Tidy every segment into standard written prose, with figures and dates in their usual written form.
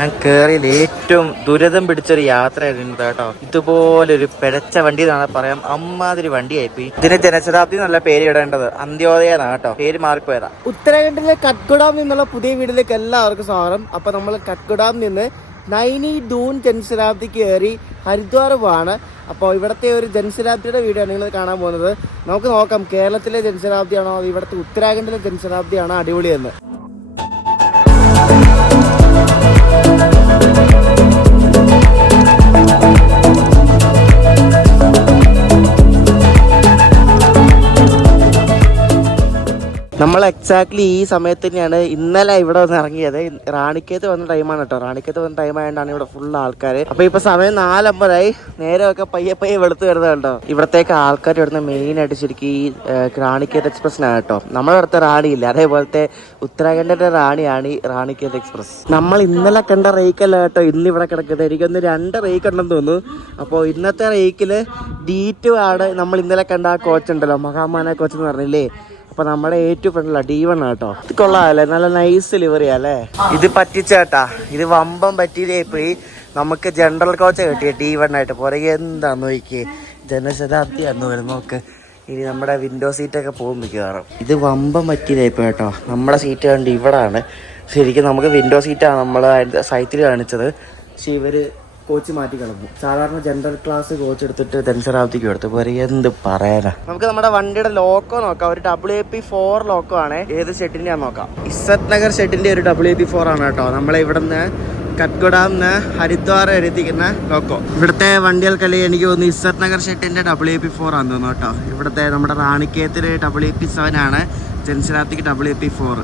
ഞാൻ കേറിയത് ഏറ്റവും ദുരിതം പിടിച്ചൊരു യാത്രയായിരുന്നു കേട്ടോ. ഇതുപോലൊരു പിഴച്ച വണ്ടി എന്നാണ് പറയാം. അമ്മാതിരി വണ്ടിയായിപ്പോയി. ഇതിന് ജനശതാബ്ദി നല്ല പേര് ഇടേണ്ടത് അന്ത്യോദയ എന്നാണ് കേട്ടോ. പേര് മാറിപ്പോയതാ. ഉത്തരാഖണ്ഡിലെ കത്ഗോഡാം നിന്നുള്ള പുതിയ വീട്ടിലേക്ക് എല്ലാവർക്കും സ്വാഗതം. അപ്പൊ നമ്മൾ കത്ഗോഡാം നിന്ന് നൈനി ദൂൻ ജനശതാബ്ദിക്ക് കയറി ഹരിദ്വാർ പോവാണ്. അപ്പോൾ ഇവിടുത്തെ ഒരു ജനശതാബ്ദിയുടെ വീഡിയോ ആണ് നിങ്ങൾ കാണാൻ പോകുന്നത്. നമുക്ക് നോക്കാം കേരളത്തിലെ ജനശതാബ്ദിയാണോ ഇവിടുത്തെ ഉത്തരാഖണ്ഡിലെ ജനശതാബ്ദിയാണോ അടിപൊളിയെന്ന്. നമ്മൾ എക്സാക്ട്ലി ഈ സമയത്ത് തന്നെയാണ് ഇന്നലെ ഇവിടെ വന്ന് ഇറങ്ങിയത്. റാണിക്കത്ത് വന്ന ടൈമാണ് കേട്ടോ. റാണിക്കത്ത് വന്ന ടൈം ആയതുകൊണ്ടാണ് ഇവിടെ ഫുൾ ആൾക്കാർ. അപ്പൊ ഇപ്പൊ സമയം 4:50 നേരമൊക്കെ പയ്യെ വെളുത്ത് വരുന്നത് കേട്ടോ. ഇവിടത്തേക്ക് ആൾക്കാർ ഇവിടുന്ന് മെയിൻ ആയിട്ട് ശരിക്കും ഈ റാണിക്കത്ത് എക്സ്പ്രസ്സിനാണ് കേട്ടോ. നമ്മുടെ അടുത്ത റാണിയില്ല, അതേപോലത്തെ ഉത്തരാഖണ്ഡിന്റെ റാണിയാണ് ഈ റാണിക്കത്ത് എക്സ്പ്രസ്. നമ്മൾ ഇന്നലെ കണ്ട റേക്കല്ല കേട്ടോ ഇന്ന് ഇവിടെ കിടക്കുന്നത്. എനിക്കൊന്ന് 2 റേക്ക് ഉണ്ടെന്ന് തോന്നുന്നു. അപ്പോൾ ഇന്നത്തെ റേക്കില് D2 ആണ് നമ്മൾ ഇന്നലെ കണ്ട ആ കോച്ച് ഉണ്ടല്ലോ, മഹാമാന കോച്ച് എന്ന് പറഞ്ഞില്ലേ. അപ്പൊ നമ്മുടെ ഏറ്റവും ഫ്രണ്ടിലാണ് D1 കേട്ടോ. ഇത് കൊള്ളാമല്ലേ, നല്ല നൈസ് ലിവറിയാ അല്ലേ. ഇത് പറ്റിച്ചേട്ടാ, ഇത് വമ്പം പറ്റിയതായിപ്പോയി. നമുക്ക് ജനറൽ കോച്ച് കിട്ടിയ D1 ആയിട്ട് പുറകെ എന്താന്ന് നോക്കിയേ, ജനശതാബ്ദി അന്ന് വരും നോക്ക്. ഇനി നമ്മുടെ വിൻഡോ സീറ്റൊക്കെ പോകും മിക്കവാറും. ഇത് വമ്പം പറ്റിയതായിപ്പോ കേട്ടോ. നമ്മുടെ സീറ്റ് കണ്ട് ഇവിടാണ്. ശരിക്കും നമുക്ക് വിൻഡോ സീറ്റാണ് നമ്മൾ സൈറ്റിൽ കാണിച്ചത്. പക്ഷെ ഇവര് കോച്ച് മാറ്റി കളഞ്ഞു. സാധാരണ ജനറൽ ക്ലാസ് കോച്ച് എടുത്തിട്ട് ജനശതാബ്ദിക്ക് എടുത്തു. എന്ത് പറയാനാ. നമുക്ക് നമ്മുടെ വണ്ടിയുടെ ലോക്കോ നോക്കാം. ഒരു WP4 ലോക്കോ ആണ്. ഏത് ഷെഡിന്റെ നോക്കാം. ഇസ്സത്ത് നഗർ ഷെഡിന്റെ ഒരു WP4 ആണ് കേട്ടോ. നമ്മളെ ഇവിടുന്ന് കത്ഗോഡാംന്ന് ഹരിദ്വാർ എഴുതിക്കുന്ന ലോക്കോ. ഇവിടുത്തെ വണ്ടികൾക്കല്ലേ എനിക്ക് തോന്നുന്നു ഇസ്സത്ത് നഗർ ഷെഡിന്റെ WP4 ആണെന്ന് തോന്നുന്നു കേട്ടോ. ഇവിടുത്തെ നമ്മുടെ റാണിക്കേത്തില് WP7 ആണ്. ജനശതാബ്ദിക്ക് WP4.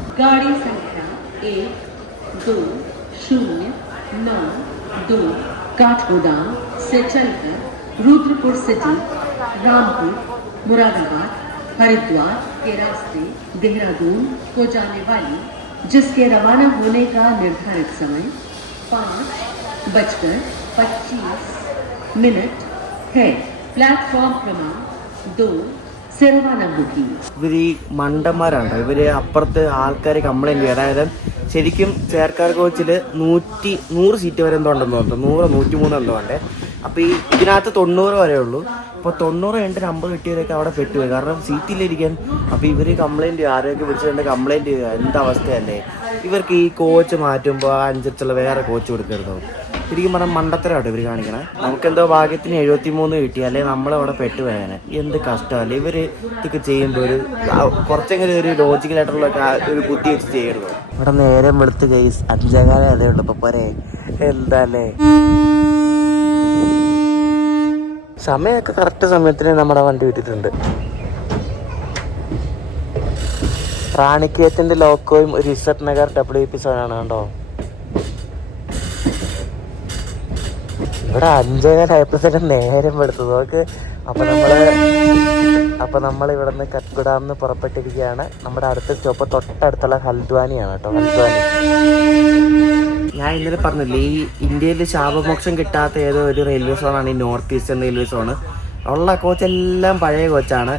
काठगोदाम से चलकर रुद्रपुर सिटी, रामपुर, मुरादाबाद, हरिद्वार के रास्ते देहरादून को जाने वाली, जिसके रवाना होने का निर्धारित समय 5:25 है। प्लेटफॉर्म क्रमांक 2 से रवाना होगी. ഇവര് ഈ മണ്ടന്മാരാണ്. ഇവര് അപ്പുറത്ത് ആൾക്കാർ കംപ്ലൈന്റ് ചെയ്യും. അതായത് ശരിക്കും ചേർക്കാർ കോച്ചിൽ 100 സീറ്റ് വരെ എന്തോ ഉണ്ടെന്ന് തോന്നുന്നു. 100-103 എന്തോ ഉണ്ട്. അപ്പോൾ ഈ ഇതിനകത്ത് 90 വരെ ഉള്ളൂ. അപ്പോൾ 90 കഴിഞ്ഞിട്ട് 50 കിട്ടിയവരൊക്കെ അവിടെ പെട്ടുപോയി, കാരണം സീറ്റിലിരിക്കാൻ. അപ്പോൾ ഇവർ കംപ്ലൈൻറ്റ് ചെയ്യും, ആരോഗ്യം പിടിച്ചുകൊണ്ട് കംപ്ലൈൻറ്റ് ചെയ്യുക. എന്താവസ്ഥയല്ലേ ഇവർക്ക്. ഈ കോച്ച് മാറ്റുമ്പോൾ അനുസരിച്ചുള്ള വേറെ കോച്ച് കൊടുക്കരുതോ. ശരിക്കും പറഞ്ഞാൽ മണ്ടത്തരമായിട്ട് ഇവർ കാണിക്കണേ. നമുക്കെന്തോ ഭാഗ്യത്തിന് 73 കിട്ടി, അല്ലെങ്കിൽ നമ്മളവിടെ പെട്ടുപോയാനെ. എന്ത് കഷ്ടമല്ലേ ഇവർ ഇതൊക്കെ ചെയ്യുമ്പോൾ. ഒരു കുറച്ചെങ്കിലും ഒരു ലോജിക്കലായിട്ടുള്ള ഒരു ബുദ്ധി വെച്ച് ചെയ്യരുത്. ഇവിടെ നേരം വെളുത്ത് കേസ് 5:15 അതേ ഉള്ളൂ. ഇപ്പൊ പോരെ എന്താല്ലേ. സമയമൊക്കെ കറക്റ്റ് സമയത്തിന് നമ്മുടെ വണ്ടി വിട്ടിട്ടുണ്ട്. റാണിക്കേത്തിന്റെ ലോക്കോയും ഒരു ഇസ്സത്ത് നഗർ WP7 ആണ് കേട്ടോ. ഇവിടെ 5:15 ആയപ്പോഴത്തേക്കും നേരം വെളുത്തു നോക്ക്. അപ്പൊ നമ്മൾ ഇവിടെ നിന്ന് കത്ഗോഡാംന്ന് പുറപ്പെട്ടിരിക്കുകയാണ്. നമ്മുടെ അടുത്ത സ്റ്റോപ്പ് തൊട്ടടുത്തുള്ള ഹൽദ്വാനിയാണ് കേട്ടോ. ഹൽദ്വാനി ഞാൻ ഇന്നലെ പറഞ്ഞില്ലേ, ഈ ഇന്ത്യയിൽ ശാപമോക്ഷം കിട്ടാത്ത ഏതോ ഒരു റെയിൽവേ സോണാണ് ഈ നോർത്ത് ഈസ്റ്റേൺ റെയിൽവേ സോണ്. ഉള്ള കോച്ചെല്ലാം പഴയ കോച്ചാണ്.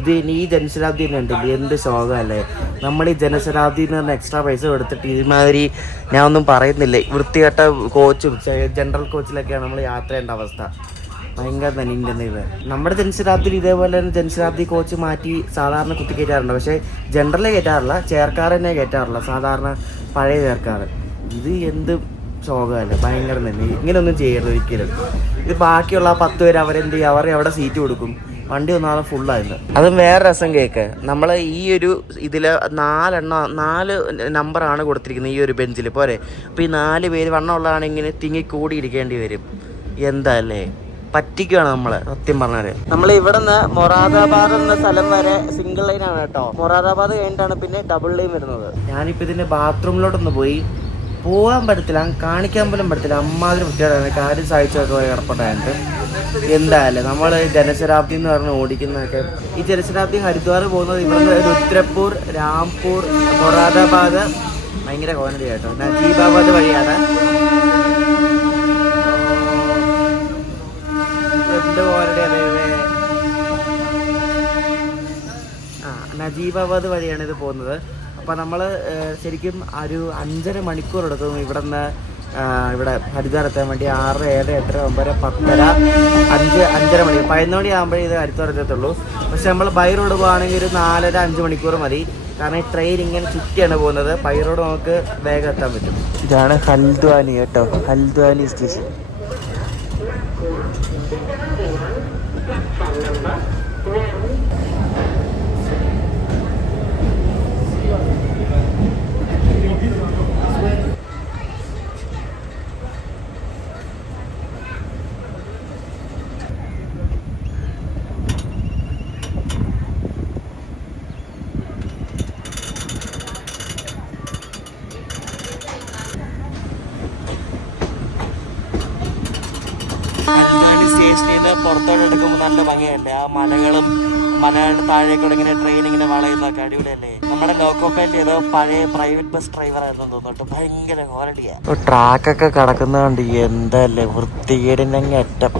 ഇത് ഈ ജനശതാബ്ദി തന്നെ ഉണ്ടല്ലേ, എന്ത് ശോകമല്ലേ. നമ്മൾ ഈ ജനശതാബ്ദിയിൽ നിന്ന് എക്സ്ട്രാ പൈസ കൊടുത്തിട്ട് ഇതുമാതിരി, ഞാൻ ഒന്നും പറയുന്നില്ല, വൃത്തികെട്ട കോച്ചും ജനറൽ കോച്ചിലൊക്കെയാണ് നമ്മൾ യാത്ര ചെയ്യേണ്ട അവസ്ഥ. ഭയങ്കര തന്നെ ഇന്ത്യൻ ഇത്. നമ്മുടെ ജനശതാബ്ദിയിൽ ഇതേപോലെ തന്നെ ജനശതാബ്ദി കോച്ച് മാറ്റി സാധാരണ കുത്തി കയറ്റാറുണ്ട്. പക്ഷേ ജനറലെ കയറ്റാറില്ല, ചേർക്കാർ തന്നെ കയറ്റാറില്ല, സാധാരണ പഴയ ചേർക്കാർ. ഇത് എന്ത് ശോകമല്ലേ, ഭയങ്കര തന്നെ. ഇങ്ങനെയൊന്നും ചെയ്യരുത് ഒരിക്കലും. ഇത് ബാക്കിയുള്ള 10 പേര് അവരെന്ത് ചെയ്യും, അവരെ അവിടെ സീറ്റ് കൊടുക്കും. വണ്ടി ഒന്നാമത് ഫുള്ളായിരുന്നു. അതും വേറെ രസം കേക്ക്. നമ്മൾ ഈ ഒരു ഇതിൽ 4 നമ്പറാണ് കൊടുത്തിരിക്കുന്നത് ഈ ഒരു ബെഞ്ചിൽ പോരെ. അപ്പോൾ ഈ 4 പേര് വണ്ണമുള്ളതാണ് ഇങ്ങനെ തിങ്ങിക്കൂടി ഇരിക്കേണ്ടി വരും. എന്താ അല്ലേ, പറ്റിക്കുകയാണ് നമ്മള് സത്യം പറഞ്ഞാല്. നമ്മൾ ഇവിടെ നിന്ന് മൊറാദാബാദ് എന്ന സ്ഥലം വരെ സിംഗിൾ ലൈൻ ആണ് കേട്ടോ. മൊറാദാബാദ് കഴിഞ്ഞിട്ടാണ് പിന്നെ ഡബിൾ ലൈൻ വരുന്നത്. ഞാനിപ്പോൾ ഇതിന്റെ ബാത്റൂമിലോട്ടൊന്ന് പോകാൻ പറ്റത്തില്ല, കാണിക്കാൻ പോലും പറ്റത്തില്ല. അമ്മാതിരി വൃത്തിയാണ്. കാര്യം സഹിച്ചൊക്കെ ഏർപ്പെട്ടായിട്ട്. എന്തായാലും നമ്മൾ ജനശതാബ്ദി എന്ന് പറഞ്ഞ് ഓടിക്കുന്നതൊക്കെ, ഈ ജനശതാബ്ദി ഹരിദ്വാർ പോകുന്നത് ഇവിടെ രുദ്രപൂർ, രാംപൂർ, മൊറാദാബാദ്, ഭയങ്കര കോമഡി കേട്ടോ. നജീബാബാദ് വഴിയാണ്. എന്ത് കോമഡി അതേ. നജീബാബാദ് വഴിയാണ് ഇത് പോകുന്നത്. അപ്പോൾ നമ്മൾ ശരിക്കും ഒരു 5.5 മണിക്കൂർ എടുക്കും ഇവിടെ നിന്ന് ഇവിടെ ഹരിദ്വാർ എത്താൻ വേണ്ടി 6, 7, 8, 9, 10, 5, 5:30 മണി 11 മണി ആകുമ്പോഴേ ഇത് ഹരിദ്വാർ എത്തത്തുള്ളൂ. പക്ഷെ നമ്മൾ ബൈ റോഡ് പോകുകയാണെങ്കിൽ ഒരു 4, 5 മണിക്കൂർ മതി. കാരണം ഈ ട്രെയിൻ ഇങ്ങനെ ചുറ്റിയാണ് പോകുന്നത്. ബൈ റോഡ് നമുക്ക് വേഗം എത്താൻ പറ്റും. ഇതാണ് ഹൽദ്വാനി കേട്ടോ, ഹൽദ്വാനി സ്റ്റേഷൻ. സ്റ്റേഷനിൽ നിന്ന് പുറത്തോട്ട് എടുക്കുമ്പോൾ നല്ല ഭംഗിയല്ലേ, ആ മലകളുടെ താഴേക്കൂടെ ഇങ്ങനെ ട്രെയിൻ ഇങ്ങനെ വളയുന്നൊക്കെ അടിപൊളിയല്ലേ. നമ്മുടെ ലോക്കോ പൈലറ്റ് ഏതോ പഴയ പ്രൈവറ്റ് ബസ് ഡ്രൈവർ ആയിരുന്നു തോന്നുന്നു. ഭയങ്കര ക്വാളിറ്റിയാ. ട്രാക്കൊക്കെ കിടക്കുന്നതുകൊണ്ട് എന്തല്ലേ വൃത്തികേടിന്റെ അറ്റം.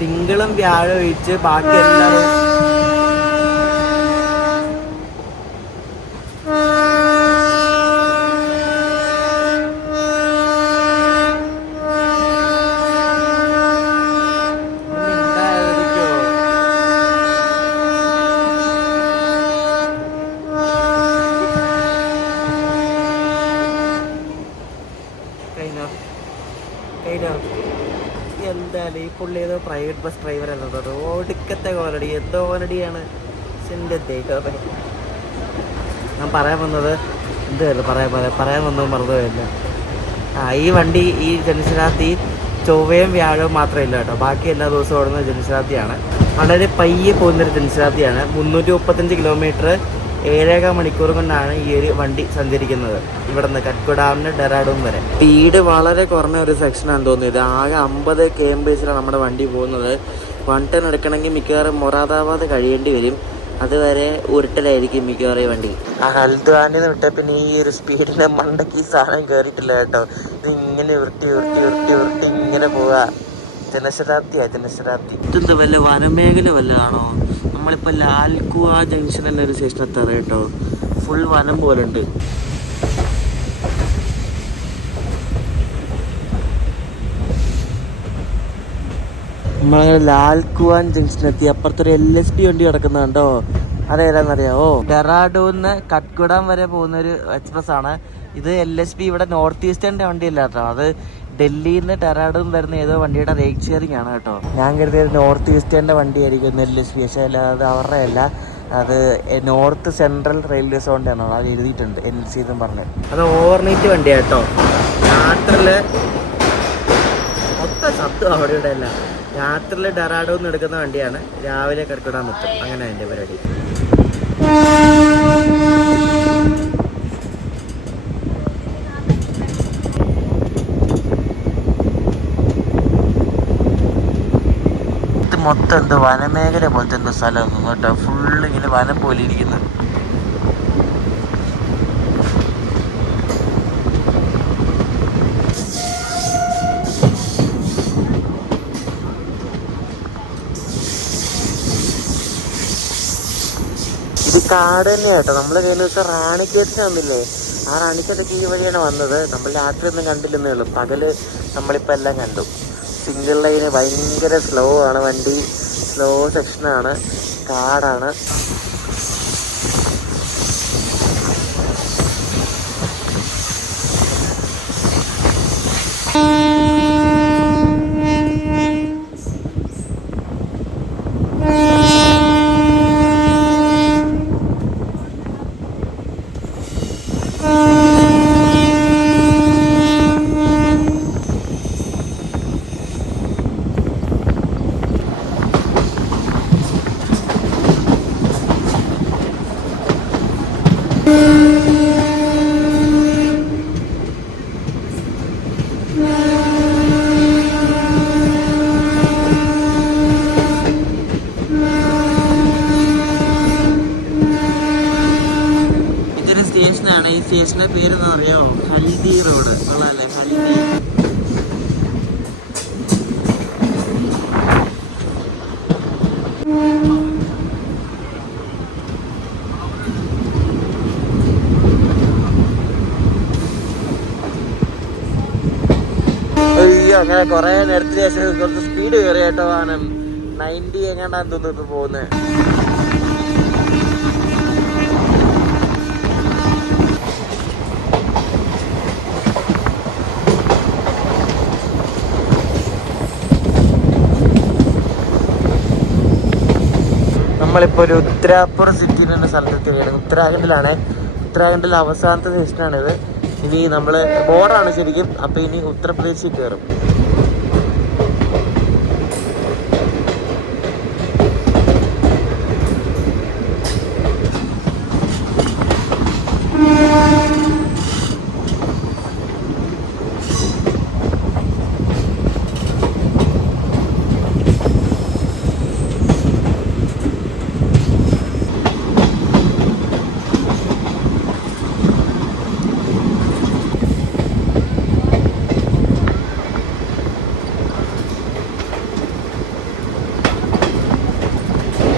തിങ്കളും വ്യാഴം ഒഴിച്ച് ബാക്കി എല്ലാവരും എന്തായാലും ഈ പുള്ളി ഏതോ പ്രൈവറ്റ് ബസ് ഡ്രൈവർ അല്ലതോ, ഒടുക്കത്തെ കോലടി, എന്തോ കോലടിയാണ്. ഞാൻ പറയാൻ വന്നത് എന്തായാലും പറയാൻ വന്നതും മറന്നുപോയില്ല. ഈ വണ്ടി ഈ ജനശതാബ്ദി ചൊവ്വയും വ്യാഴവും മാത്രമില്ല കേട്ടോ, ബാക്കി എല്ലാ ദിവസവും ഓടുന്ന ജനശതാബ്ദിയാണ്. വളരെ പയ്യെ പോകുന്നൊരു ജനശതാബ്ദിയാണ്. 335 കിലോമീറ്റർ 7.25 മണിക്കൂർ കൊണ്ടാണ് ഈ ഒരു വണ്ടി സഞ്ചരിക്കുന്നത്. ഇവിടെ നിന്ന് കത്ഗോഡാമിന് ഡെറാഡൂൺ വരെ. സ്പീഡ് വളരെ കുറഞ്ഞ ഒരു സെക്ഷനാണെന്ന് തോന്നിയത്. ആകെ 50 km/h നമ്മുടെ വണ്ടി പോകുന്നത്. 1 ടൺ എടുക്കണമെങ്കിൽ മിക്കവാറും മൊറാദാബാദ് കഴിയേണ്ടി വരും. അതുവരെ ഉരുട്ടലായിരിക്കും മിക്കവാറും ഈ വണ്ടി. ആ ഹൽദ്വാനിൽ നിന്ന് വിട്ട പിന്നെ ഈ ഒരു സ്പീഡിന് മണ്ടയ്ക്ക് ഈ സാധനം കയറിയിട്ടില്ല കേട്ടോ. ഇത് ഇങ്ങനെ ഉരുട്ടി ഇങ്ങനെ പോവാ. ജനശതാബ്ദി. ഇതെന്താ വല്ല വനമേഖല വല്ലതാണോ? നമ്മളിപ്പോൾ ലാൽകുവ ജംഗ്ഷൻ എന്നൊരു സ്റ്റേഷൻ എത്താറ് കേട്ടോ. ഫുൾ വനം പോലെ ഉണ്ട്. നമ്മളങ്ങനെ ലാൽകുവാൻ ജംഗ്ഷൻ എത്തി. അപ്പുറത്തൊരു LSP വണ്ടി കിടക്കുന്നുണ്ടോ, അതേതാണെന്നറിയാവോ? ഡെറാഡൂന്ന് കത്ഗോഡാം വരെ പോകുന്നൊരു എക്സ്പ്രസ് ആണ് ഇത്. LSP ഇവിടെ നോർത്ത് ഈസ്റ്റേണിൻ്റെ വണ്ടിയല്ല കേട്ടോ, അത് ഡൽഹിയിൽ നിന്ന് ഡെറാഡൂൺ വരുന്ന ഏതോ വണ്ടിയുടെ റേറ്റ് ഷെയറിംഗ് ആണ് കേട്ടോ. ഞാൻ കരുതിയത് നോർത്ത് ഈസ്റ്റേണിൻ്റെ വണ്ടിയായിരിക്കും LSP, പക്ഷേ അല്ല, അത് അവരുടെ അല്ല. അത് നോർത്ത് സെൻട്രൽ റെയിൽവേ സോണിൻ്റെ ആണോ, അത് എഴുതിയിട്ടുണ്ട് NC എന്നും പറഞ്ഞ്. അത് ഓവർനൈറ്റ് വണ്ടിയാണ് കേട്ടോ. രാത്രിയിൽ മൊത്തം സത്വം അവിടെ അല്ല. രാത്രിയിൽ ഡെറാഡൂൺ എടുക്കുന്ന വണ്ടിയാണ്, രാവിലെ കത്ഗോഡാം എത്തും. അങ്ങനെ അതിൻ്റെ പരിപാടി. മൊത്തം എന്തോ വനമേഖല പോലത്തെ എന്തോ സ്ഥലമൊന്നും കേട്ടോ. ഫുള്ള് ഇങ്ങനെ വനം പോലെ ഇരിക്കുന്നു. ഇത് കാട് തന്നെയാണ് കേട്ടോ. നമ്മൾ കഴിഞ്ഞ ദിവസം റാണിക്കേറ്റിന് വന്നില്ലേ, ആ റാണിക്കേറ്റൊക്കെ ഈ വഴിയാണ് വന്നത്. നമ്മൾ രാത്രി ഒന്നും കണ്ടില്ലെന്നേ ഉള്ളൂ, പകല് നമ്മളിപ്പോൾ എല്ലാം കണ്ടു. സിംഗിൾ ലൈന് ഭയങ്കര സ്ലോ ആണ് വണ്ടി, സ്ലോ സെക്ഷനാണ്, കാടാണ്. സ്റ്റേഷനാണ്. ഈ സ്റ്റേഷന്റെ പേരെന്താ അറിയോ? ഹൽദി റോഡ്. കൊള്ളാല്ലേ, ഹൽദി. അങ്ങനെ കുറെ നേരത്തിന് ശേഷം കുറച്ച് സ്പീഡ് കയറി കേട്ടോ വാഹനം. 90 എങ്ങാണ്ടാന്ന് തോന്നുന്നു ഇപ്പൊ പോകുന്നത്. നമ്മളിപ്പോൾ ഒരു ഉത്തരാപുര സിറ്റി എന്ന സ്ഥലത്തെത്തിയാണ്. ഉത്തരാഖണ്ഡിലാണ്. ഉത്തരാഖണ്ഡിലെ അവസാനത്തെ സ്റ്റേഷനാണിത്. ഇനി നമ്മൾ ബോർഡറാണ് ശരിക്കും. അപ്പം ഇനി ഉത്തർപ്രദേശിൽ കയറും.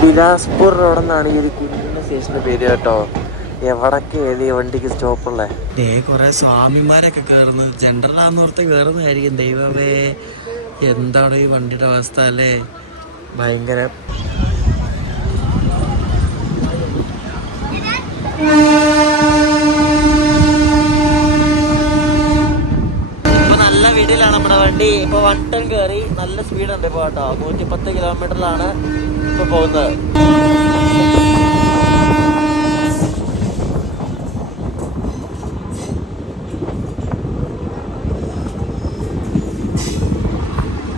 ബിലാസ്പൂർ റോഡ് എന്നാണ് ഈ ഒരു കുഞ്ഞിന്റെ സ്റ്റേഷന്റെ പേര് കേട്ടോ. എവിടൊക്കെ ഏത് വണ്ടിക്ക് സ്റ്റോപ്പുള്ള കുറെ സ്വാമിമാരൊക്കെ കയറുന്നത്. ജനറലാന്ന് ഓർത്ത് കയറുന്നതായിരിക്കും. ദൈവമേ, എന്താണ് ഈ വണ്ടിയുടെ അവസ്ഥ അല്ലേ? ഭയങ്കര. ഇപ്പൊ നല്ല വീഡിയോയിലാണ് നമ്മുടെ വണ്ടി. ഇപ്പൊ 1 ടൺ കയറി. നല്ല സ്പീഡുണ്ട് ഇപ്പൊ കേട്ടോ. 110 കിലോമീറ്ററിലാണ് ഇപ്പൊ പോകുന്നത്.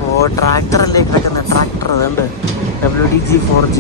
ഓ, ട്രാക്ടർ അല്ലേ കിടക്കുന്നത്. ട്രാക്ടർ അതുണ്ട്. WDG 4G.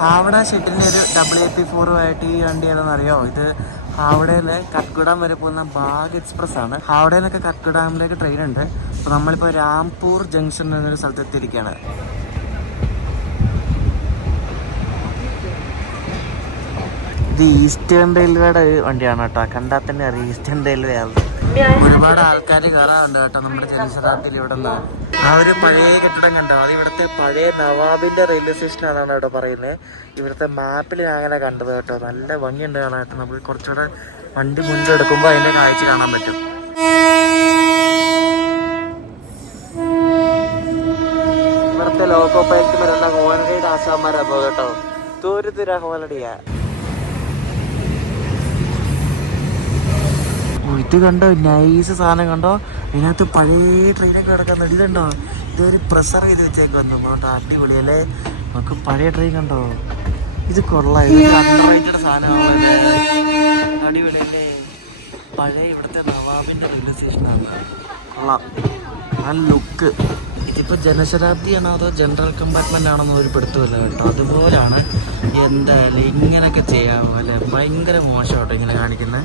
ഹാവട ഷെഡിൻ്റെ ഒരു WAP4 ഈ വണ്ടി ഏതാണെന്ന് അറിയാമോ? ഇത് ഹാവടയിലെ കത്ഗുഡാം വരെ പോകുന്ന ഭാഗ് എക്സ്പ്രസ് ആണ്. ഹാവടയിലൊക്കെ കത്ഗുഡാമിലേക്ക് ട്രെയിൻ ഉണ്ട്. അപ്പോൾ നമ്മളിപ്പോൾ രാംപൂർ ജംഗ്ഷൻ എന്നൊരു സ്ഥലത്തെത്തിയിരിക്കുകയാണ്. ഇത് ഈസ്റ്റേൺ റെയിൽവേയുടെ വണ്ടിയാണ് കേട്ടോ. കണ്ടാൽ തന്നെ അറിയാം ഈസ്റ്റേൺ റെയിൽവേ ആണ്. ഒരുപാട് ആൾക്കാർ കയറാറുണ്ട് കേട്ടോ നമ്മുടെ ജനശതാബ്ദിയിൽ. ഇവിടെ നിന്ന് ആ ഒരു പഴയ കെട്ടിടം കണ്ടോ? അത് ഇവിടുത്തെ പഴയ നവാബിന്റെ റെയിൽവേ സ്റ്റേഷനാണെന്നാണ് കേട്ടോ പറയുന്നത്. ഇവിടുത്തെ മാപ്പിൽ ഞാൻ അങ്ങനെ കണ്ടത് കേട്ടോ. നല്ല ഭംഗിയുണ്ട് കാണാനായിട്ട്. നമുക്ക് കുറച്ചുകൂടെ വണ്ടി മുന്നിലെടുക്കുമ്പോൾ അതിന്റെ കാഴ്ച കാണാൻ പറ്റും. ഇവിടുത്തെ ലോക്കോ പൈലറ്റ് വരുന്ന ഹോലഡിയുടെ ആശാന്മാരാണ് കേട്ടോ. ദൂരത്തിര ഹോലഡിയാ. ഇത് കണ്ടോ, നൈസ് സാധനം കണ്ടോ. ഇതിനകത്ത് പഴയ ട്രെയിനൊക്കെ കിടക്കാൻ ഇതുണ്ടോ. ഇതൊരു പ്രിസർവ് ചെയ്ത് വെച്ചേക്ക് വന്നു കേട്ടോ. അടിപൊളിയല്ലേ? നമുക്ക് പഴയ ട്രെയിൻ കണ്ടോ. ഇത് കൊള്ളാം. ഇത് അണ്ടർറേറ്റഡ് സാധനമാണ്. അടിപൊളിയല്ലേ? പഴയ ഇവിടുത്തെ നവാബിന്റെ റെയിൽവേ സ്റ്റേഷനാണ്. കൊള്ളാം, നല്ല ലുക്ക്. ഇതിപ്പോൾ ജനശതാബ്ദിയാണോ അതോ ജനറൽ കമ്പാർട്ട്മെന്റ് ആണോ ഒരു പിടുത്തമില്ല കേട്ടോ. അതുപോലാണ്. എന്തായാലും ഇങ്ങനെയൊക്കെ ചെയ്യാമോ അല്ലേ? ഭയങ്കര മോശമാട്ടോ ഇങ്ങനെ കാണിക്കുന്നത്.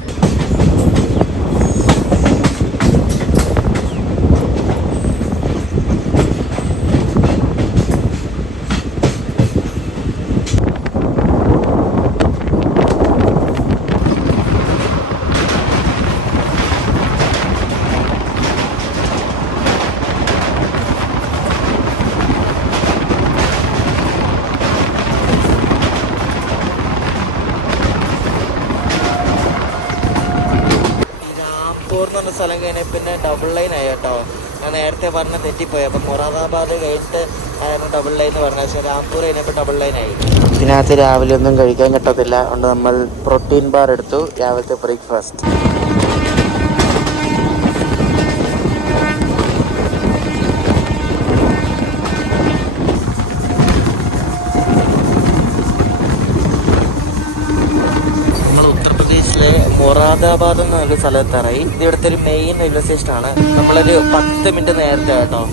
സ്ഥലം കഴിഞ്ഞാൽ പിന്നെ ഡബിൾ ലൈൻ ആയി കേട്ടോ. ഞാൻ നേരത്തെ പറഞ്ഞ തെറ്റിപ്പോയി. അപ്പം മൊറാദാബാദ് കഴിഞ്ഞിട്ട് ആയിരുന്നു ഡബിൾ ലൈൻ എന്ന് പറഞ്ഞത്. പക്ഷേ രാംപൂർ കഴിഞ്ഞപ്പോൾ ഡബിൾ ലൈൻ ആയി. ഇതിനകത്ത് രാവിലെ ഒന്നും കഴിക്കാൻ കിട്ടത്തില്ല. അതുകൊണ്ട് നമ്മൾ പ്രോട്ടീൻ ബാർ എടുത്തു. രാവിലത്തെ ബ്രേക്ക്ഫാസ്റ്റ്. മൊറാദാബാദ് എന്നൊരു സ്ഥലത്താറായി. ഇത് ഇവിടുത്തെ ഒരു മെയിൻ റെയിൽവേ സ്റ്റേഷനാണ്. നമ്മളൊരു 10 മിനിറ്റ് നേരത്തെ കേട്ടോ.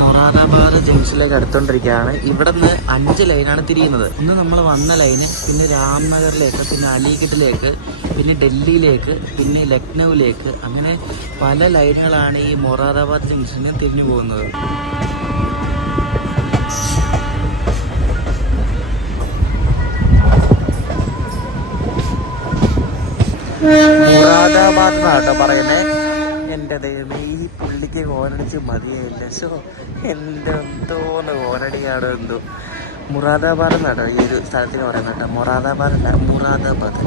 മൊറാദാബാദ് ജംഗ്ഷനിലേക്ക് അടുത്തോണ്ടിരിക്കുകയാണ്. ഇവിടെ നിന്ന് 5 ലൈനാണ് തിരിയുന്നത്. ഒന്ന് നമ്മൾ വന്ന ലൈന്, പിന്നെ രാംനഗറിലേക്ക്, പിന്നെ അലിഗഡിലേക്ക്, പിന്നെ ഡൽഹിയിലേക്ക്, പിന്നെ ലക്നൌവിലേക്ക്, അങ്ങനെ പല ലൈനുകളാണ് ഈ മൊറാദാബാദ് ജംഗ്ഷനിൽ തിരിഞ്ഞു പോകുന്നത്. മുറാദാബാദ് എന്നാട്ടോ പറയുന്നത്. എൻ്റെ ദൈവമേ, ഈ പുള്ളിക്ക് ഹോനടിച്ച് മതിയായില്ല. സോ എന്തോന്ന് ഹോനടിയാണോ എന്തോ. മുറാദാബാദ് എന്നാട്ടോ ഈ ഒരു സ്ഥലത്തിന് പറയുന്നത് കേട്ടോ. മൊറാദാബാദ് അല്ല, മുറാദാബാദ്.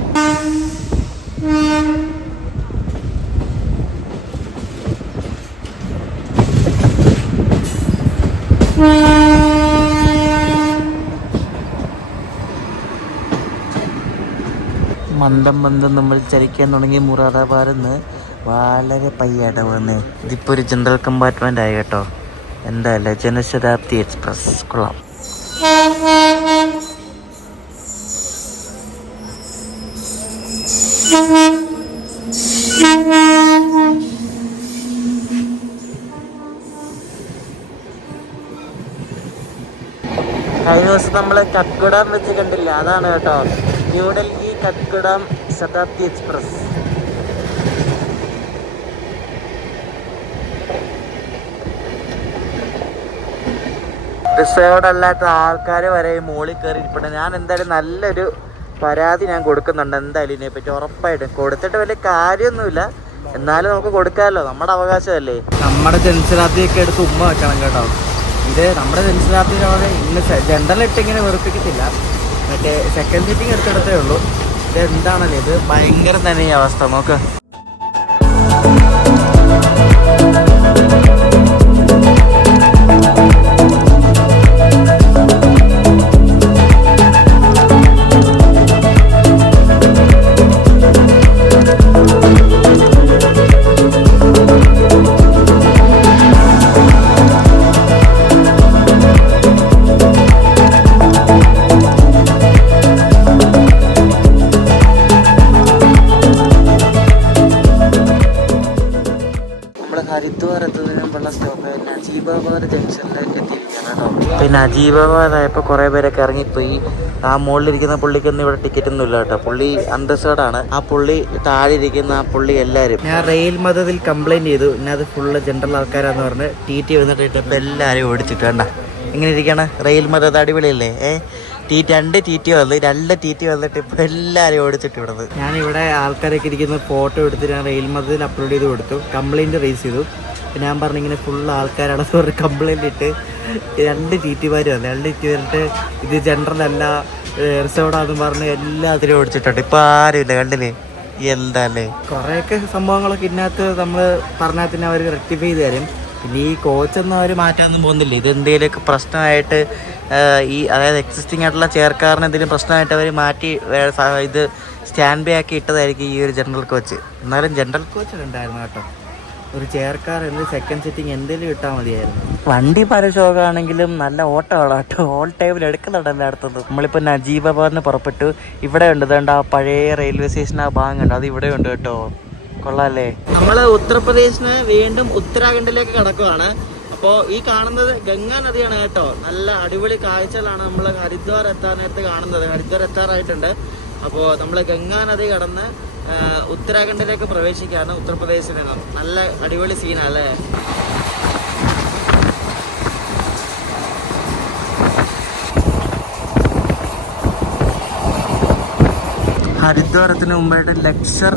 മന്ദം മന്ദം നമ്മൾ ചലിക്കാൻ തുടങ്ങി മുറാദാബാദിൽ നിന്ന് വളരെ പയ്യായിട്ട് വന്നേ. ഇതിപ്പോൾ ഒരു ജനറൽ കമ്പാർട്ട്മെൻ്റ് ആയി കേട്ടോ. എന്തായാലും ജനശതാബ്ദി എക്സ്പ്രസ് കൊള്ളാം. കഴിഞ്ഞ ദിവസം നമ്മൾ കത്ഗുഡാം വെച്ച് കണ്ടില്ല, അതാണ് കേട്ടോ ന്യൂഡൽഹി കത്ഗുഡാം ശതാബ്ദി എക്സ്പ്രസ്. റിസേർവ്ഡ് അല്ലാത്ത ആൾക്കാർ വരെ മുകളിൽ കയറി ഇരിപ്പുണ്ട്. ഞാൻ എന്തായാലും നല്ലൊരു പരാതി ഞാൻ കൊടുക്കുന്നുണ്ട് എന്തായാലും ഇതിനെപ്പറ്റി. ഉറപ്പായിട്ടും കൊടുത്തിട്ട് വലിയ കാര്യമൊന്നുമില്ല, എന്നാലും നമുക്ക് കൊടുക്കാമല്ലോ, നമ്മുടെ അവകാശമല്ലേ. നമ്മുടെ ജനശതാബ്ദിയൊക്കെ എടുത്ത് ഉമ്മ വെക്കണം കേട്ടോ. ഇത് നമ്മുടെ ജനശതാബ്ദിയിലവിടെ ഇന്ന് ജനറൽ ഇട്ട് ഇങ്ങനെ വെറുപ്പിക്കത്തില്ല, മറ്റേ സെക്കൻഡ് സീറ്റിംഗ് എടുത്തെടുത്തേ ഉള്ളൂ. ഇത് എന്താണല്ലേ, ഇത് ഭയങ്കരം തന്നെ ഈ അവസ്ഥ. നോക്ക്, ഹരിദ്വാർ എത്തുന്നതിന് മുമ്പുള്ള സ്റ്റോപ്പ് നജീബാബാദ് ജംഗ്ഷനിൽ എത്തിയിരിക്കുകയാണ് കേട്ടോ. പിന്നെ നജീബാബാദ് ആയപ്പോൾ കുറേ പേരൊക്കെ ഇറങ്ങിപ്പോയി. ആ മുകളിലിരിക്കുന്ന പുള്ളിക്കൊന്നും ഇവിടെ ടിക്കറ്റ് ഒന്നും ഇല്ല കേട്ടോ. പുള്ളി അൺറിസേർവ്ഡ്. ആ പുള്ളി താഴെ ഇരിക്കുന്ന ആ പുള്ളി എല്ലാവരും. ഞാൻ റെയിൽ മതത്തിൽ കംപ്ലൈൻറ്റ് ചെയ്തു, പിന്നെ അത് ഫുള്ള് ജനറൽ ആൾക്കാരാന്ന് പറഞ്ഞ് TT വന്നിട്ട് ഇട്ടപ്പോൾ എല്ലാവരും ഓടിച്ചിട്ട് വേണ്ട ഇങ്ങനെ ഇരിക്കുകയാണ്. റെയിൽ മതത് അടിപൊളിയല്ലേ. 2 TT വന്നു, 2 TT വന്നിട്ട് ഇപ്പോൾ എല്ലാവരും ഓടിച്ചിട്ട് വിടുന്നത്. ഞാനിവിടെ ആൾക്കാരൊക്കെ ഇരിക്കുന്ന ഫോട്ടോ എടുത്ത് ഞാൻ റെയിൽ മതത്തിൽ അപ്ലോഡ് ചെയ്ത് കൊടുത്തു, കംപ്ലൈൻറ്റ് റേസ് ചെയ്തു. പിന്നെ ഞാൻ പറഞ്ഞു ഇങ്ങനെ ഫുൾ ആൾക്കാരാണ് പറഞ്ഞ് കംപ്ലൈൻറ്റ് ഇട്ട് 2 TT വന്നു. 2 TT വന്നിട്ട് ഇത് ജനറൽ അല്ല റിസർവ്ഡാന്ന് പറഞ്ഞ് എല്ലാത്തിനും ഓടിച്ചിട്ടുണ്ട്. ഇപ്പം ആരുമില്ല, കണ്ടില്ലേ എന്താ അല്ലേ. കുറേയൊക്കെ സംഭവങ്ങളൊക്കെ ഇതിനകത്ത് നമ്മൾ പറഞ്ഞാൽ തന്നെ അവർ റെക്ടിഫൈ ചെയ്ത് തരും. പിന്നെ ഈ കോച്ചൊന്നും അവർ മാറ്റാനൊന്നും പോകുന്നില്ല. ഇത് എന്തെങ്കിലുമൊക്കെ പ്രശ്നമായിട്ട് ഈ അതായത് എക്സിസ്റ്റിംഗ് ആയിട്ടുള്ള ചെയർക്കാരന് എന്തെങ്കിലും പ്രശ്നമായിട്ട് അവർ മാറ്റി ഇത് സ്റ്റാൻഡ് ബൈ ആക്കി ഇട്ടതായിരിക്കും ഈ ഒരു ജനറൽ കോച്ച്. എന്നാലും ജനറൽ കോച്ച് ഉണ്ടായിരുന്നു കേട്ടോ. ഒരു ചെയർക്കാർ സെക്കൻഡ് സിറ്റിംഗ് എന്തെങ്കിലും ഇട്ടാൽ മതിയായിരുന്നു. വണ്ടി പല ഷോക്കാണെങ്കിലും നല്ല ഓട്ടമാണ് കേട്ടോ. ഓൾ ടൈമിൽ എടുക്കുന്നുണ്ടല്ലോ അടുത്തത്. നമ്മളിപ്പോൾ നജീബാബാദിന് പുറപ്പെട്ടു. ഇവിടെ ഉണ്ട് ഇതുണ്ട് ആ പഴയ റെയിൽവേ സ്റ്റേഷൻ ആ ഭാഗം ഉണ്ട്, അത് ഇവിടെ ഉണ്ട് കേട്ടോ. കൊള്ളാല്ലേ. നമ്മൾ ഉത്തർപ്രദേശിന് വീണ്ടും ഉത്തരാഖണ്ഡിലേക്ക് കടക്കുകയാണ്. അപ്പോൾ ഈ കാണുന്നത് ഗംഗാ നദിയാണ് കേട്ടോ. നല്ല അടിപൊളി കാഴ്ചകളാണ് നമ്മൾ ഹരിദ്വാർ എത്താൻ നേരത്ത് കാണുന്നത്. ഹരിദ്വാർ എത്താറായിട്ടുണ്ട്. അപ്പോൾ നമ്മൾ ഗംഗാ നദി കടന്ന് ഉത്തരാഖണ്ഡിലേക്ക് പ്രവേശിക്കുകയാണ്. ഉത്തർപ്രദേശിൽ നിന്നും നല്ല അടിപൊളി സീനല്ലേ. ഹരിദ്വാരത്തിന് മുമ്പായിട്ട് ലക്സർ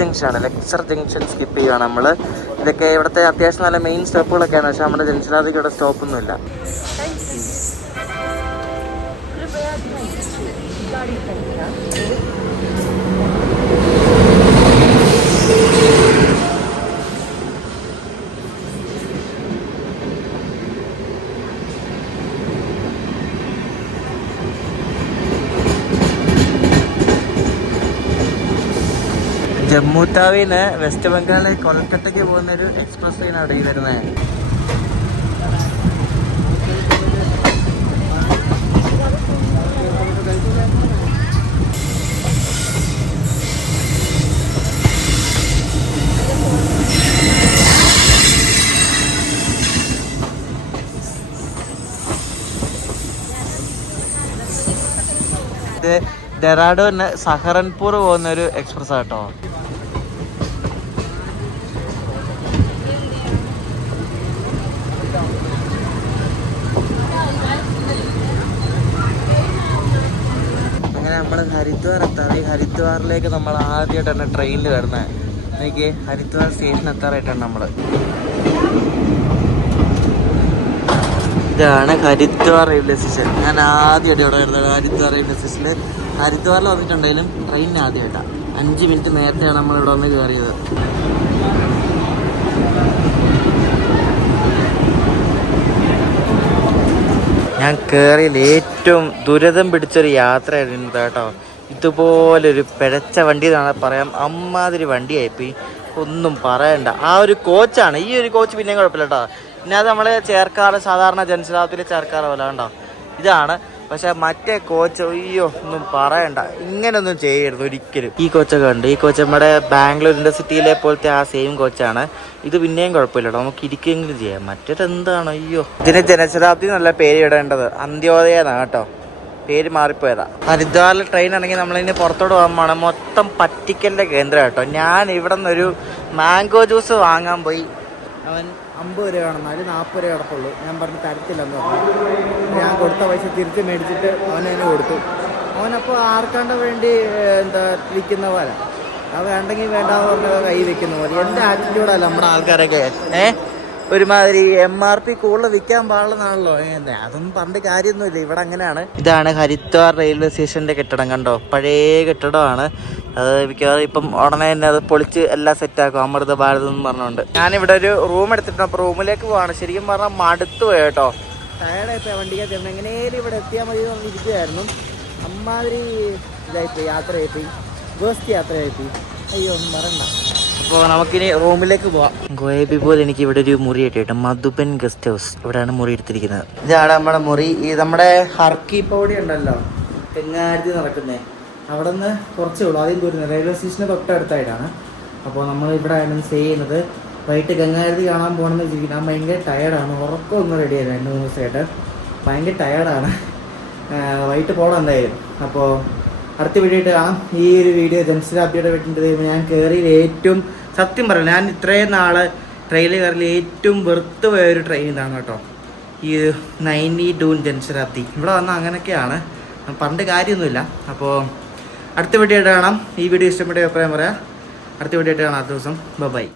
ജംഗ്ഷനാണ്. ലക്സർ ജംഗ്ഷൻ സ്കിപ്പ് ചെയ്യുകയാണ് നമ്മൾ. ഇതൊക്കെ ഇവിടുത്തെ അത്യാവശ്യം നല്ല മെയിൻ സ്റ്റോപ്പുകളൊക്കെയാണ്, പക്ഷെ നമ്മുടെ ജംഗ്ഷനാഥിക്ക് ഇവിടെ സ്റ്റോപ്പൊന്നുമില്ല. ജമ്മു താവിന്ന് വെസ്റ്റ് ബംഗാളിൽ കൊൽക്കട്ടയ്ക്ക് പോകുന്ന ഒരു എക്സ്പ്രസ് ട്രെയിനാണ് ഈ വരുന്നത്. ഇത് ഡെറാഡൂന്ന് സഹറൻപൂർ പോകുന്ന ഒരു എക്സ്പ്രസ് ആട്ടോ. അങ്ങനെ നമ്മൾ ഹരിദ്വാർ എത്താറ്. ഈ ഹരിദ്വാറിലേക്ക് നമ്മൾ ആദ്യമായിട്ടാണ് ട്രെയിനിൽ വരുന്നത്. എനിക്ക് ഹരിദ്വാർ സ്റ്റേഷൻ എത്താറായിട്ടാണ് നമ്മൾ. ഇതാണ് ഹരിദ്വാർ റെയിൽവേ സ്റ്റേഷൻ. ഞാൻ ആദ്യമായിട്ട് ഇവിടെ വരുന്നത് ഹരിദ്വാർ റെയിൽവേ സ്റ്റേഷനിൽ. ഹരിദ്വാറിൽ വന്നിട്ടുണ്ടെങ്കിലും ട്രെയിനിന് ആദ്യമായിട്ടാണ്. 5 മിനിറ്റ് നേരത്തെയാണ് നമ്മളിവിടെ വന്ന് കയറിയത്. ഞാൻ കയറിയതിൽ ഏറ്റവും ദുരിതം പിടിച്ചൊരു യാത്രയായിരുന്നു കേട്ടോ. ഇതുപോലൊരു പിഴച്ച വണ്ടി എന്നാണ് പറയാം. അമ്മാതിരി വണ്ടിയായിപ്പോയി, ഒന്നും പറയണ്ട. ആ ഒരു കോച്ചാണ്. ഈ ഒരു കോച്ച് പിന്നെയും കുഴപ്പമില്ല കേട്ടോ. പിന്നെ അത് നമ്മൾ ചേർക്കാറ് സാധാരണ ജനശതാബ്ദിയിൽ ചേർക്കാറ് പോലെ ഉണ്ടോ ഇതാണ്. പക്ഷെ മറ്റേ കോച്ച് അയ്യോ ഒന്നും പറയണ്ട, ഇങ്ങനൊന്നും ചെയ്യരുത് ഒരിക്കലും. ഈ കോച്ചൊക്കെ ഉണ്ട്. ഈ കോച്ച് നമ്മുടെ ബാംഗ്ലൂർ ഇൻഡർസിറ്റിയിലെ പോലത്തെ ആ സെയിം കോച്ചാണ്. ഇത് പിന്നെയും കുഴപ്പമില്ല കേട്ടോ, നമുക്ക് ഇരിക്കുമെങ്കിലും ചെയ്യാം. മറ്റേത് എന്താണ്, അയ്യോ. ഇതിന് ജനശതാബ്ദി നല്ല പേര് ഇടേണ്ടത് അന്ത്യോദയ എന്നാണ് കേട്ടോ, പേര് മാറിപ്പോയതാ. ഹരിദ്വാറിൽ ട്രെയിൻ ആണെങ്കിൽ നമ്മളിങ്ങനെ പുറത്തോട്ട് പോകുമ്പോൾ മൊത്തം പറ്റിക്കലിൻ്റെ കേന്ദ്രം കേട്ടോ. ഞാൻ ഇവിടെ നിന്നൊരു മാംഗോ ജ്യൂസ് വാങ്ങാൻ പോയി. അവൻ 50 രൂപയാണെന്ന്, അതിൽ 40 രൂപ കിടപ്പുള്ളൂ. ഞാൻ പറഞ്ഞ് തരത്തില്ലെന്ന് പറഞ്ഞു. ഞാൻ കൊടുത്ത പൈസ തിരിച്ച് മേടിച്ചിട്ട് അവനതിന് കൊടുത്തു. അവനപ്പോൾ ആർക്കാണ്ട വേണ്ടി എന്താ വിൽക്കുന്ന പോലെ, അത് വേണ്ടെങ്കിൽ വേണ്ടാന്ന് പറഞ്ഞ കൈ വെക്കുന്ന പോലെ. എൻ്റെ ആറ്റിറ്റ്യൂഡല്ല നമ്മുടെ ആൾക്കാരൊക്കെ. ഒരുമാതിരി MRP കൂടുതൽ വിൽക്കാൻ പാടുള്ളതാണല്ലോ. അതൊന്നും പറഞ്ഞ കാര്യമൊന്നുമില്ല, ഇവിടെ അങ്ങനെയാണ്. ഇതാണ് ഹരിദ്വാർ റെയിൽവേ സ്റ്റേഷൻ്റെ കെട്ടിടം കണ്ടോ, പഴയ കെട്ടിടമാണ്. അത് മിക്കവാറും ഇപ്പം ഉടനെ തന്നെ അത് പൊളിച്ച് എല്ലാം സെറ്റാക്കും, അമൃത ഭാരത് എന്ന് പറഞ്ഞുകൊണ്ട്. ഞാനിവിടെ ഒരു റൂം എടുത്തിട്ടുണ്ട്. അപ്പോൾ റൂമിലേക്ക് പോവാണ്. ശരിക്കും പറഞ്ഞാൽ മടുത്തു പോയി കേട്ടോ, ടയർഡായിപ്പോയി. വണ്ടിക്കകത്ത് ചെന്ന് എങ്ങനെയും ഇവിടെ എത്തിയാൽ മതി എന്ന് പറഞ്ഞിരിക്കുകയായിരുന്നു. അമ്മാതിരി ഇതായിപ്പോയി, യാത്രയായിപ്പോയി, ഗോസ്റ്റ് യാത്രയായിപ്പോയി. അയ്യോ ഒന്നും പറയണ്ട. അപ്പോൾ നമുക്കിനി റൂമിലേക്ക് പോവാം. ഗോയബി പോലെ എനിക്ക് ഇവിടെ ഒരു മുറി കിട്ടിയിട്ട് മധുബൻ ഗസ്റ്റ് ഹൗസ്, ഇവിടെയാണ് മുറി എടുത്തിരിക്കുന്നത്. ഇതാണ് നമ്മുടെ മുറി. ഈ നമ്മുടെ ഹർക്കി പൗടി ഉണ്ടല്ലോ, തെങ്ങാരത്തി നടക്കുന്നത്, അവിടെ നിന്ന് കുറച്ചേ ഉള്ളൂ. ആദ്യം ദൂരം റെയിൽവേ സ്റ്റേഷന് തൊട്ടടുത്തായിട്ടാണ്. അപ്പോൾ നമ്മൾ ഇവിടെ ആണ് സ്റ്റേ ചെയ്യുന്നത്. വൈകിട്ട് ഗംഗാരതി കാണാൻ പോകണമെന്ന് വെച്ചിരിക്കും. ഞാൻ ഭയങ്കര ടയർഡാണ്, ഉറക്കമൊന്നും റെഡി ആയിരുന്നു 2-3 ദിവസമായിട്ട്. ഭയങ്കര ടയർഡാണ്, വൈകിട്ട് പോകണം എന്തായാലും. അപ്പോൾ അടുത്ത വീഡിയോ ആയിട്ട് കാണാം. ഈ ഒരു വീഡിയോ ജംഷനാബ്ദിയുടെ വീട്ടിൻ്റെ ഞാൻ കയറിയിൽ ഏറ്റവും സത്യം പറയാം, ഞാൻ ഇത്രയും നാൾ ട്രെയിനിൽ കയറിയിൽ ഏറ്റവും വെറുത്ത് പോയൊരു ട്രെയിൻ ഇതാണ് കേട്ടോ, ഈ 92 ജംഷനാബ്ദി. ഇവിടെ വന്നാൽ അങ്ങനെയൊക്കെയാണ്, പണ്ട് കാര്യമൊന്നുമില്ല. അപ്പോൾ അടുത്ത വീഡിയോ ആയിട്ട് കാണാം. ഈ വീഡിയോ ഇഷ്ടപ്പെട്ട അഭിപ്രായം പറയാം. അടുത്ത വീഡിയോ ആയിട്ട് കാണാം. അടുത്ത ദിവസം ബൈ.